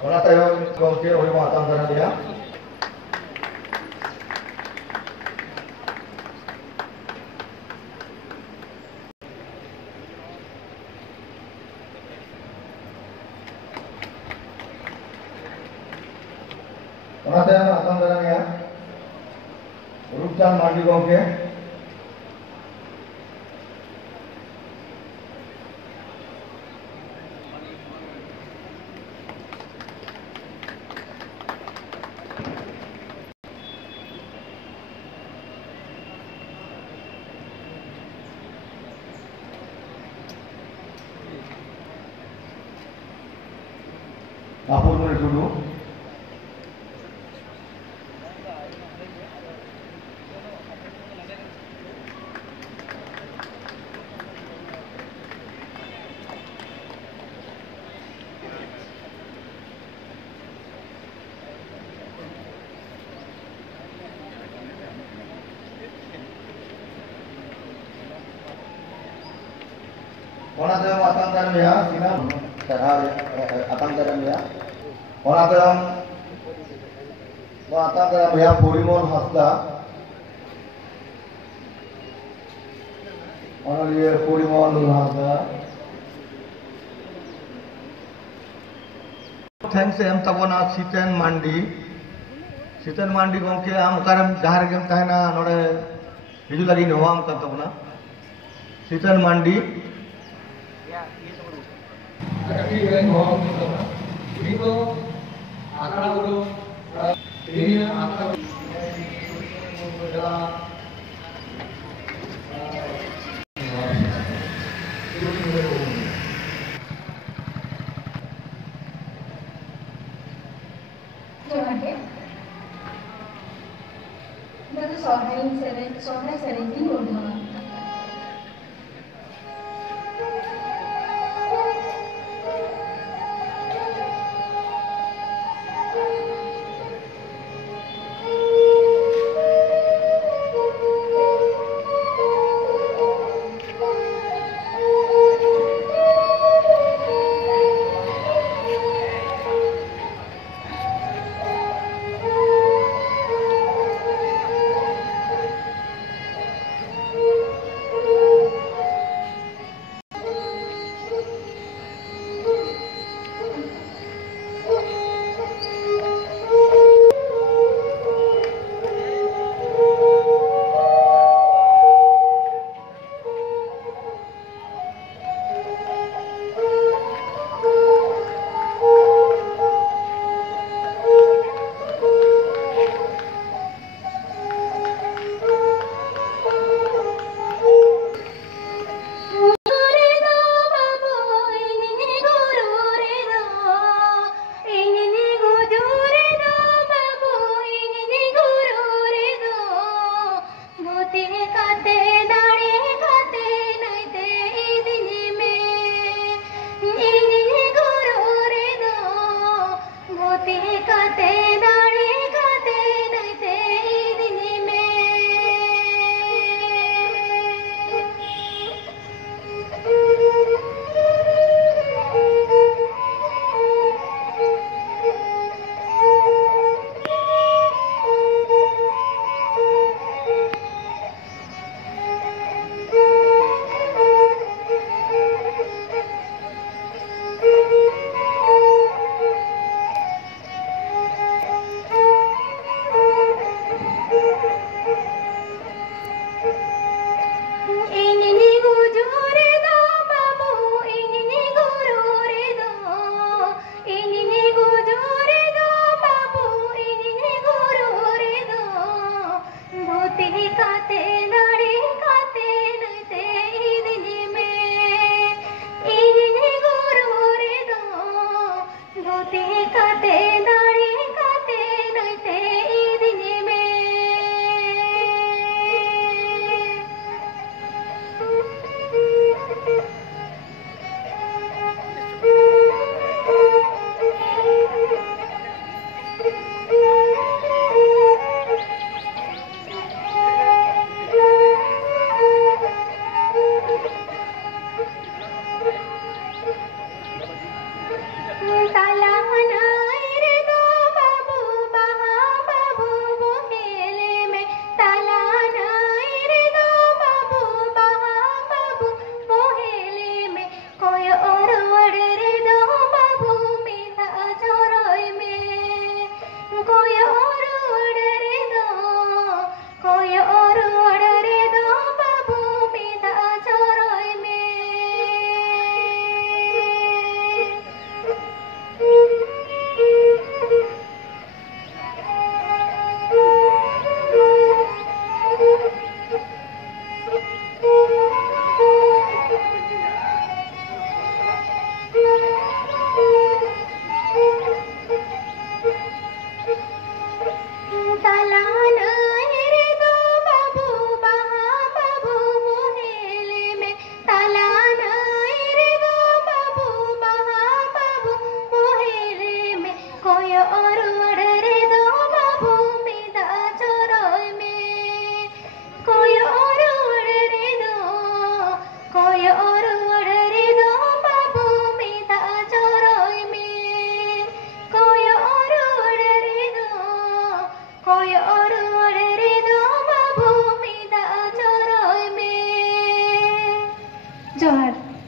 ᱚᱱᱟ ᱛᱟᱭᱚᱢ ᱜᱚᱢᱠᱮ ᱦᱚᱲ ᱵᱚᱱ ᱟᱛᱟᱝ ᱫᱟᱨᱟᱢᱮᱭᱟ᱾ ᱚᱱᱟ ᱛᱟᱭᱚᱢ ᱟᱛᱟᱝ ᱫᱟᱨᱟᱢᱮᱭᱟ ᱨᱩᱯᱪᱟᱸᱫ ᱢᱟᱱᱰᱤ ᱜᱚᱢᱠᱮ᱾ Kapurmani Tudu. Ona tayong atang daramya sina atang daramya. Ona tayong atang daramya Porimon Hasda. Ona liye Porimon Hasda. Thanks em tabona Siten Mandi. Siten Mandi gomke am karam jahar gem tahena nore hiju lagi noam kan tabona. Siten Mandi. Kami yang mohon ini tu akar guru ini akar Itu sohai sering di rumah.